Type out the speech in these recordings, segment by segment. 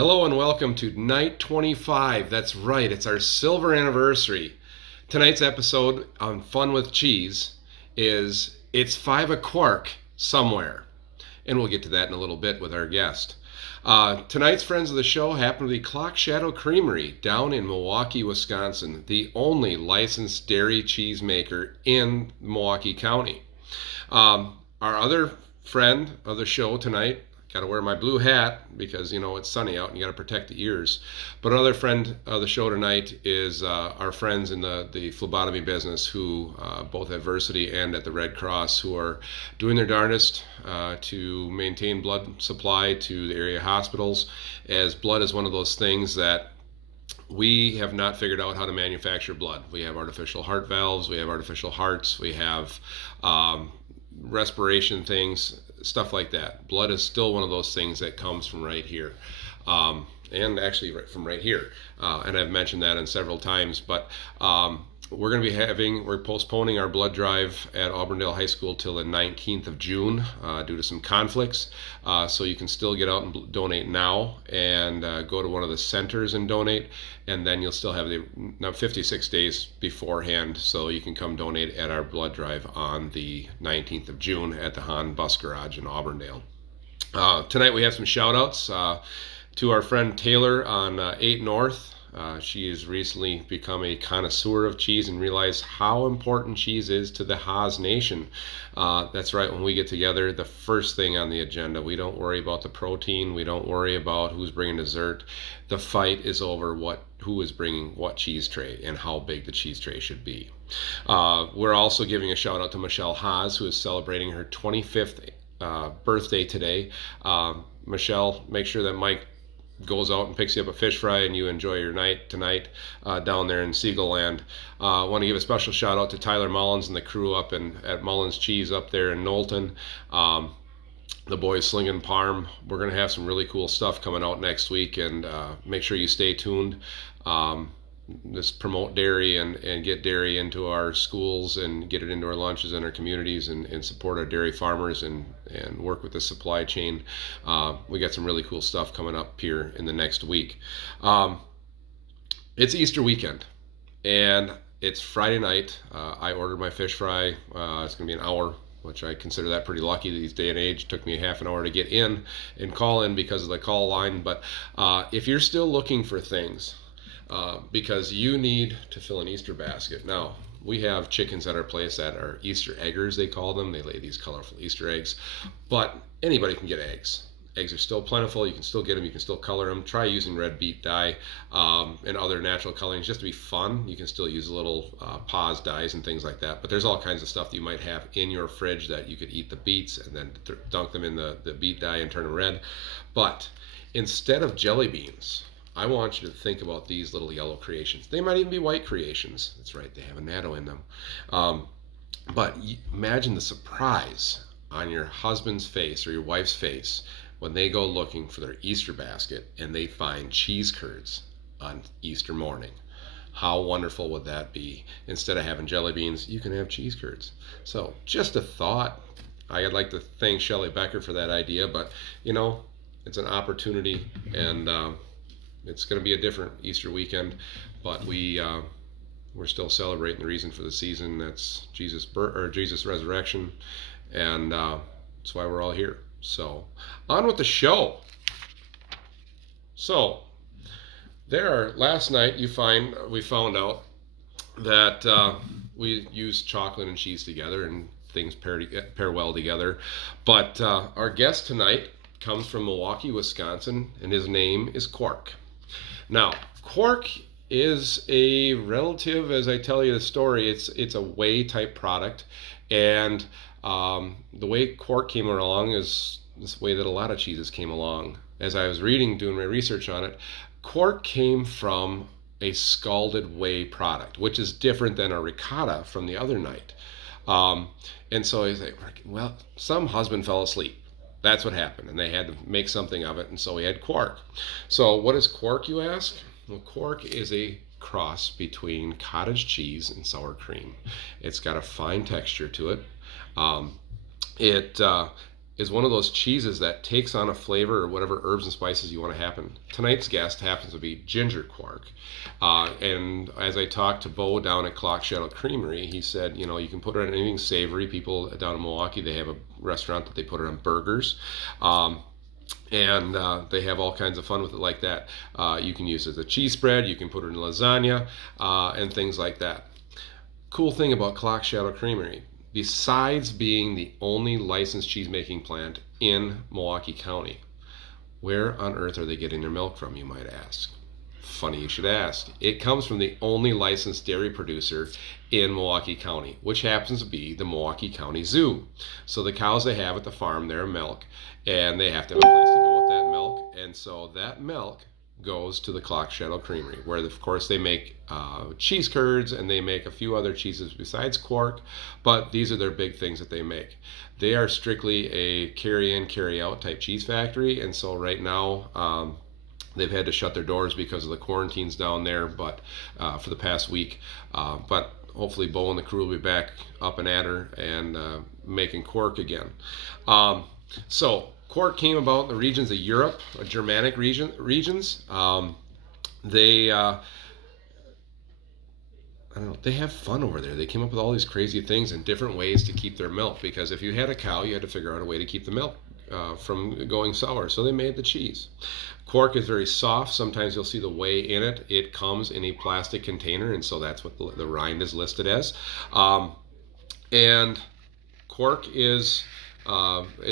Hello and welcome to night 25. That's right, it's our silver anniversary. Tonight's episode on Fun with Cheese is It's 5 a Quark Somewhere. And we'll get to that in a little bit with our guest. Tonight's friends of the show happen to be Clock Shadow Creamery down in Milwaukee, Wisconsin, the only licensed dairy cheese maker in Milwaukee County. Our other friend of the show tonight, got to wear my blue hat because it's sunny out and you got to protect the ears. But another friend of the show tonight is our friends in the phlebotomy business who both at Versity and at the Red Cross, who are doing their darndest to maintain blood supply to the area hospitals, as blood is one of those things that we have not figured out how to manufacture blood. We have artificial heart valves, we have artificial hearts, we have respiration things, stuff like that. Blood is still one of those things that comes from right here, and actually from right here. And I've mentioned that in several times. But we're postponing our blood drive at Auburndale High School till the 19th of June due to some conflicts. So you can still get out and donate now and go to one of the centers and donate. And then you'll still have the 56 days beforehand, so you can come donate at our blood drive on the 19th of June at the Hahn Bus Garage in Auburndale. Tonight we have some shout outs to our friend Taylor on 8 North. She has recently become a connoisseur of cheese and realized how important cheese is to the Haas Nation. That's right, when we get together, the first thing on the agenda, we don't worry about the protein, we don't worry about who's bringing dessert. The fight is over who is bringing what cheese tray and how big the cheese tray should be. We're also giving a shout out to Michelle Haas, who is celebrating her 25th birthday today. Michelle, make sure that Mike goes out and picks you up a fish fry and you enjoy your night tonight down there in Seagull Land. I want to give a special shout out to Tyler Mullins and the crew up at Mullins Cheese up there in Knowlton. The boys slinging parm. We're going to have some really cool stuff coming out next week, and make sure you stay tuned. Let's promote dairy and get dairy into our schools and get it into our lunches and our communities, and support our dairy farmers and work with the supply chain. We got some really cool stuff coming up here in the next week. It's Easter weekend and it's Friday night. I ordered my fish fry. It's going to be an hour, which I consider that pretty lucky these day and age. It took me a half an hour to get in and call in because of the call line. But if you're still looking for things, because you need to fill an Easter basket. Now, we have chickens at our place that are Easter eggers, they call them. They lay these colorful Easter eggs. But anybody can get eggs. Eggs are still plentiful. You can still get them. You can still color them. Try using red beet dye and other natural colorings just to be fun. You can still use little pause dyes and things like that. But there's all kinds of stuff that you might have in your fridge that you could eat the beets and then dunk them in the beet dye and turn them red. But instead of jelly beans, I want you to think about these little yellow creations. They might even be white creations. That's right, they have a natto in them. But imagine the surprise on your husband's face or your wife's face when they go looking for their Easter basket and they find cheese curds on Easter morning. How wonderful would that be? Instead of having jelly beans, you can have cheese curds. So just a thought. I'd like to thank Shelley Becker for that idea, but it's an opportunity, and it's going to be a different Easter weekend, but we're still celebrating the reason for the season. That's Jesus' resurrection, and that's why we're all here. So on with the show. So last night we found out that we used chocolate and cheese together, and things pair well together. But our guest tonight comes from Milwaukee, Wisconsin, and his name is Quark. Now, Quark is a relative, as I tell you the story, it's a whey type product, and the way Quark came along is this way that a lot of cheeses came along. As I was doing my research on it, Quark came from a scalded whey product, which is different than a ricotta from the other night. And so he's like, well, some husband fell asleep. That's what happened, and they had to make something of it, and so we had Quark. So what is Quark, you ask? Well, Quark is a cross between cottage cheese and sour cream. It's got a fine texture to it. is one of those cheeses that takes on a flavor or whatever herbs and spices you want to happen. Tonight's guest happens to be Ginger Quark. And as I talked to Bo down at Clock Shadow Creamery, he said, you can put it on anything savory. People down in Milwaukee, they have a restaurant that they put it on burgers. And they have all kinds of fun with it like that. You can use it as a cheese spread. You can put it in lasagna and things like that. Cool thing about Clock Shadow Creamery, besides being the only licensed cheese making plant in Milwaukee County, where on earth are they getting their milk from, you might ask? Funny you should ask. It comes from the only licensed dairy producer in Milwaukee County, which happens to be the Milwaukee County Zoo. So the cows they have at the farm, they're milk, and they have to have a place to go with that milk. And so that milk goes to the Clock Shadow Creamery, where of course they make cheese curds, and they make a few other cheeses besides Quark, but these are their big things that they make. They are strictly a carry in, carry out type cheese factory, and so right now they've had to shut their doors because of the quarantines down there, but for the past week. But hopefully Bo and the crew will be back up and at her and making Quark again. So Quark came about in the regions of Europe, Germanic regions. They I don't know, they have fun over there. They came up with all these crazy things and different ways to keep their milk, because if you had a cow, you had to figure out a way to keep the milk from going sour. So they made the cheese. Quark is very soft. Sometimes you'll see the whey in it. It comes in a plastic container, and so that's what the rind is listed as. And Quark is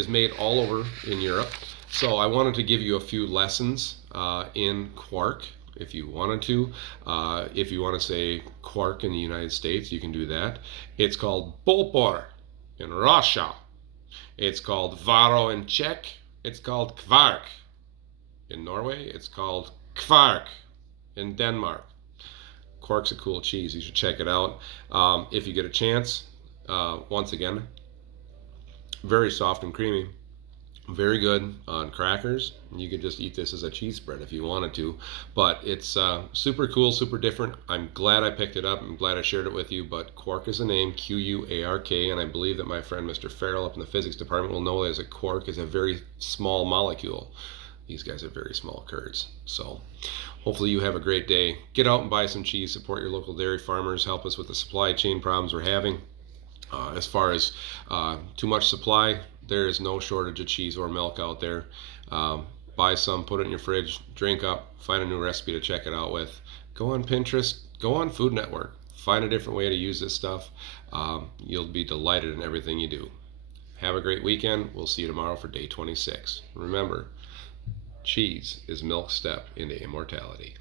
made all over in Europe. So I wanted to give you a few lessons in Quark. If you wanted to, if you want to say Quark in the United States, you can do that. It's called Bolpor in Russia. It's called Varo in Czech. It's called Kvark in Norway. It's called Kvark in Denmark. Quark's a cool cheese. You should check it out if you get a chance. Once again, very soft and creamy. Very good on crackers. You could just eat this as a cheese spread if you wanted to, but it's super cool, super different. I'm glad I picked it up. I'm glad I shared it with you, but Quark is a name, Q-U-A-R-K, and I believe that my friend Mr. Farrell up in the physics department will know that a quark is a very small molecule. These guys are very small curds. So hopefully you have a great day. Get out and buy some cheese, support your local dairy farmers, help us with the supply chain problems we're having. As far as too much supply, there is no shortage of cheese or milk out there. Buy some, put it in your fridge, drink up, find a new recipe to check it out with. Go on Pinterest, go on Food Network, find a different way to use this stuff. You'll be delighted in everything you do. Have a great weekend. We'll see you tomorrow for day 26. Remember, cheese is milk's step into immortality.